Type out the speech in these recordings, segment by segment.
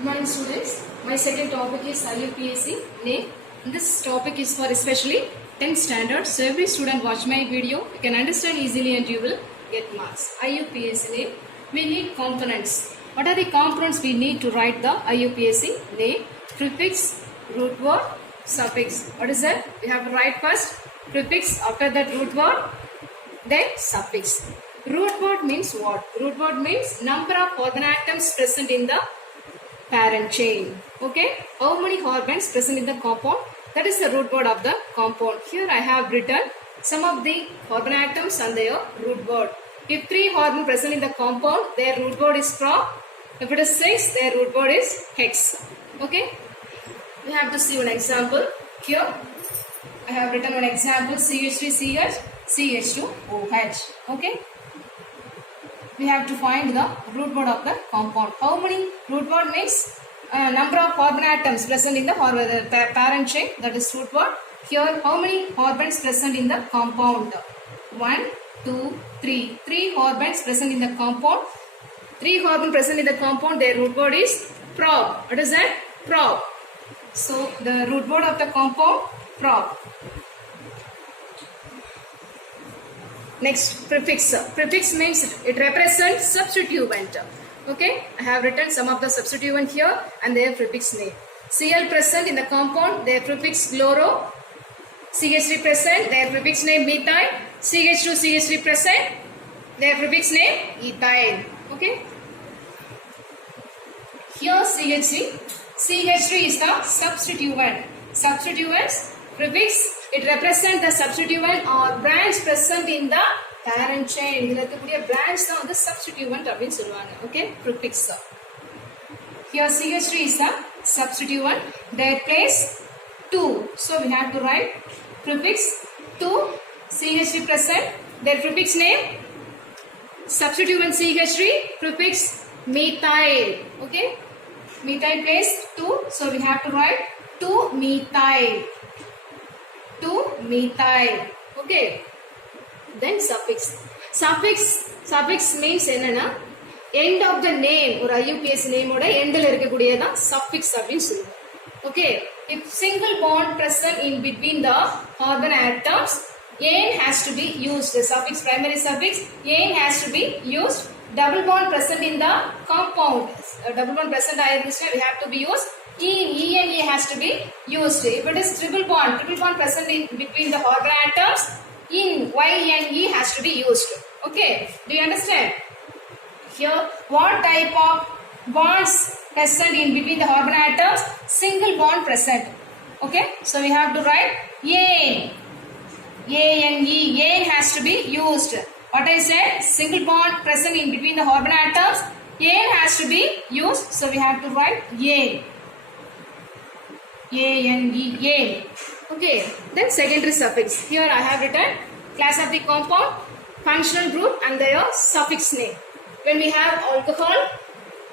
Good morning students. My second topic is IUPAC name. This topic is for especially 10th standard. So every student watch my video. You can understand easily and you will get marks. IUPAC name. We need components. What are the components we need to write the IUPAC name? Prefix, root word, suffix. What is that? We have to write first prefix, after that root word, then suffix. Root word means what? Root word means number of carbon atoms present in the parent chain. Okay? How many carbons present in the compound? That is the root word of the compound. Here I have written some of the carbon atoms and their root word. If 3 carbon present in the compound, their root word is prop. If it is 6, their root word is hex. Okay? We have to see one example. Here I have written one example, CH3CH, CH2OH. Okay? We have to find the root word of the compound. How many root word means number of carbon atoms present in the parent chain, that is root word. Here how many carbons present in the compound? 1, 2, 3. 3 carbons present in the compound. 3 carbon present in the compound, their root word is prop. What is that? Prop. So the root word of the compound, prop. Next, prefix. Prefix means it represents substituent. Okay, I have written some of the substituent here and their prefix name. Cl present in the compound, their prefix chloro. CH3 present, their prefix name methyl. CH2, CH3 present, their prefix name ethyl. Okay. Here CH3. CH3 is the substituent. Substituents, prefix, it represents the substituent or branch present in the parent chain. Branch is the substituent. Okay, prefix. Here CH3 is the substituent. Their place 2. So we have to write prefix 2. CH3 present. Their prefix name substituent CH3. Prefix methyl. Okay, methyl place 2. So we have to write 2 methyl. 2 methyl. Okay. Then suffix. Suffix means enna end of the name or IUPAC name oda end la irukக்கூடியதா suffix அப்படினு சொல்லுவோம். Okay. If single bond present in between the carbon atoms, An has to be used. The suffix, primary suffix, An has to be used. Double bond present in the compound. Double bond present we have to be used. E and E has to be used. If it is triple bond present in between the carbon atoms, in Y and E has to be used. Okay, do you understand? Here, what type of bonds present in between the carbon atoms? Single bond present. Okay, so we have to write A and E. A has to be used. What I said, single bond present in between the carbon atoms, A has to be used. So we have to write A and E, A. Okay, then secondary suffix. Here I have written class of the compound, functional group and their suffix name. When we have alcohol,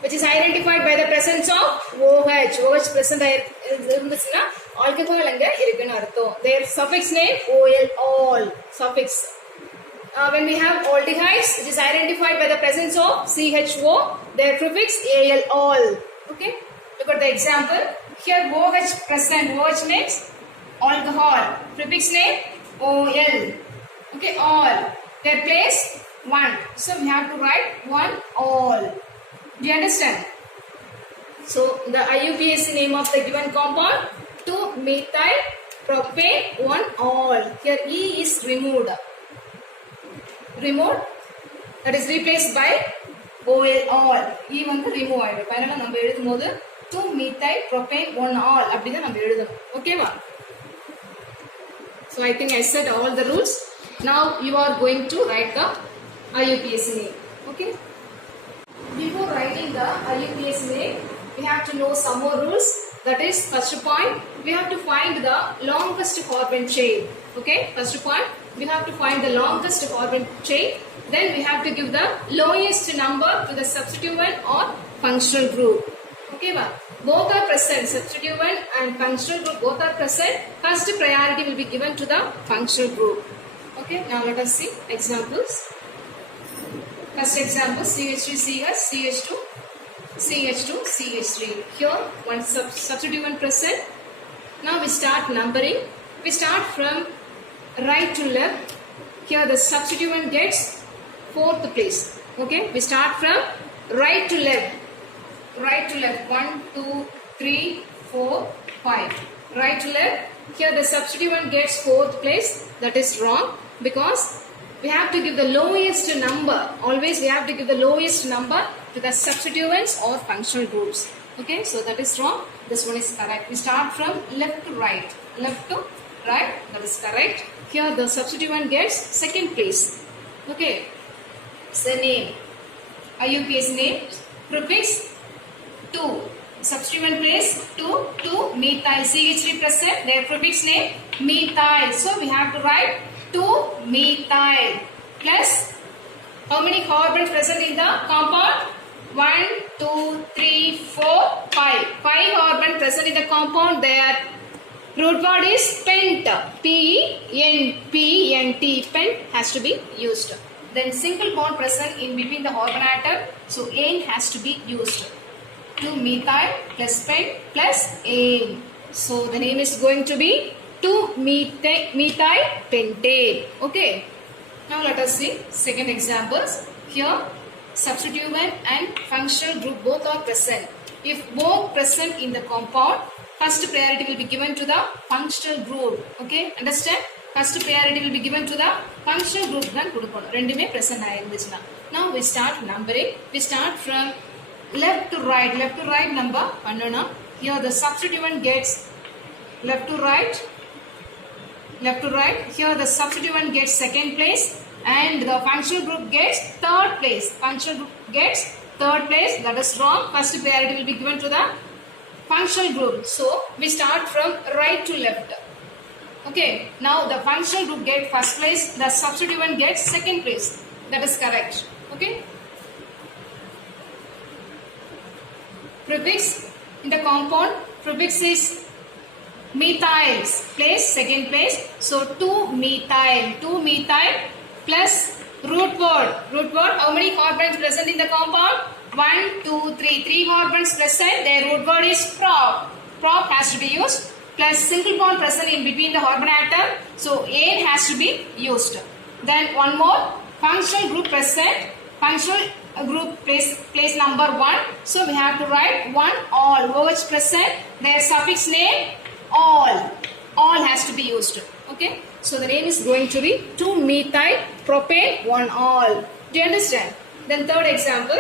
which is identified by the presence of OH present alcohol and their suffix name all suffix. When we have aldehydes, which is identified by the presence of CHO, their prefix Al all. Okay, look at the example. Here OH present, OH means alcohol, prefix name OL. Okay, all. Their place 1. So we have to write 1 all. Do you understand? So the IUPAC name of the given compound 2 methyl propane 1 all. Here E is removed. That is replaced by OL all. E வந்து remove ஆயிடும். பைனலா நம்ம எழுதும்போது 2 methyl propane 1 all அப்படி தான் நம்ம எழுதணும். ஓகேவா? So I think I said all the rules. Now you are going to write the IUPAC name. Okay? Before writing the IUPAC name, we have to know some more rules. That is, first point, we have to find the longest carbon chain. Okay? First point, we have to find the longest carbon chain. Then we have to give the lowest number to the substituent or functional group. Okay, both are present. Substituent and functional group both are present. First priority will be given to the functional group. Okay, now let us see examples. First example, CH3CH, CH2 CH2, CH3. Here one substituent present. Now we start numbering. We start from right to left. Here the substituent gets 4th place. Okay, we start from right to left. Right to left. 1, 2, 3, 4, 5. Right to left. Here the substituent gets 4th place. That is wrong because we have to give the lowest number. Always we have to give the lowest number to the substituents or functional groups. Okay, so that is wrong. This one is correct. We start from left to right. Left to right. That is correct. Here the substituent gets 2nd place. Okay. So name. IUPAC name. Prefix 2. Substituent place 2 methyl. CH3 present. Their prefix name methyl. So we have to write 2 methyl plus how many carbons present in the compound? 1, 2, 3, 4, 5. 5 carbon present in the compound. Their root word is pent. P-E-N-T. Pent has to be used. Then single bond present in between the carbon atom. So ane has to be used. 2 methyl plus pent plus ane. So the name is going to be 2 methyl pentane. Okay. Now let us see second examples. Here substituent and functional group both are present. If both present in the compound, first priority will be given to the functional group. Okay, understand? First priority will be given to the functional group. Then kudukonum rendume present aayirundhuchna. Now we start numbering. We start from left to right. Left to right number pannona. Here the substituent gets left to right. Left to right. Here the substituent gets 2nd place and the functional group gets 3rd place. Functional group gets 3rd place. That is wrong. First priority will be given to the functional group. So we start from right to left. Okay. Now the functional group gets 1st place. The substituent gets 2nd place. That is correct. Okay. Prefix in the compound. Prefix is methyls. Place 2nd place. So 2 methyl. 2 methyl plus root word. Root word. How many carbons present in the compound? 1, 2, 3. 3 carbons present. Their root word is prop. Prop has to be used. Plus single bond present in between the carbon atom. So ane has to be used. Then one more. Functional group present. Functional group place number 1. So we have to write 1 all. OH present. Their suffix name all. All has to be used. Okay. So the name is going to be 2 methyl propane 1 all. Do you understand? Then third example.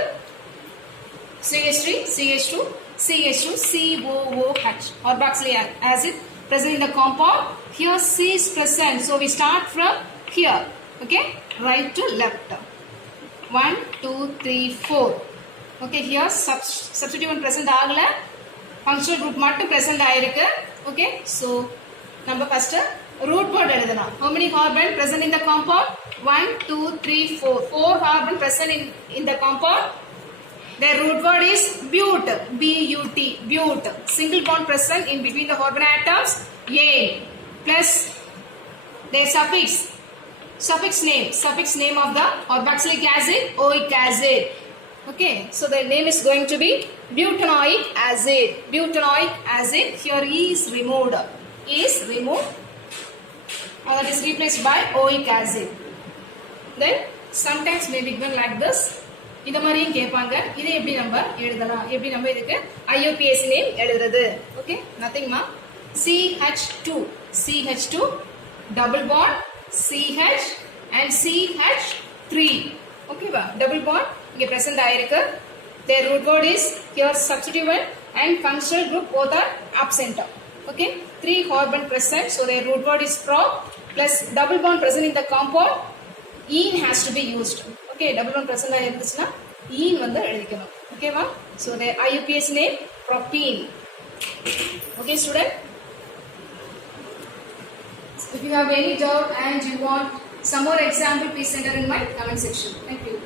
CH3, CH2, CH2, COOH. Carboxylic acid present in the compound. Here C is present. So we start from here. Okay. Right to left. 1, 2, 3, 4. Okay. Here substituent present agala. Functional group mattu present aayirukku. Okay. So number first. Root word எழுதனா. How many carbon present in the compound? 1, 2, 3, 4. 4 carbon present in the compound. Their root word is but. B-U-T. But. Single bond present in between the carbon atoms. Ane. Plus their suffix. Suffix name of the carboxylic acid. Oic acid. Okay. So their name is going to be butanoic acid. Butanoic acid. Here E is removed. E is removed. That is replaced by oic acid. Then sometimes may be given like this. இந்த மாதிரியும் கேட்பாங்க. இதை எப்படி நம்ம எழுதலாம்? எப்படி நம்ம இதுக்கு IUPAC நேம் எழுதுறது? ஓகே, நதிங் மா. CH2 double bond CH and CH3. ஓகேவா? double bond இங்க present ஆயிருக்கு. Their root word is here substituent and functional group both are absent. Okay, 3 carbon present, so their root word is prop plus double bond present in the compound. Ene has to be used. Okay, double bond present ஆயிருந்துச்சுனா ene வந்து எழுதிக்கணும். ஓகேவா? So their IUPAC name propene. Okay student, if you have any doubt and you want some more example, please send it in my comment section. Thank you.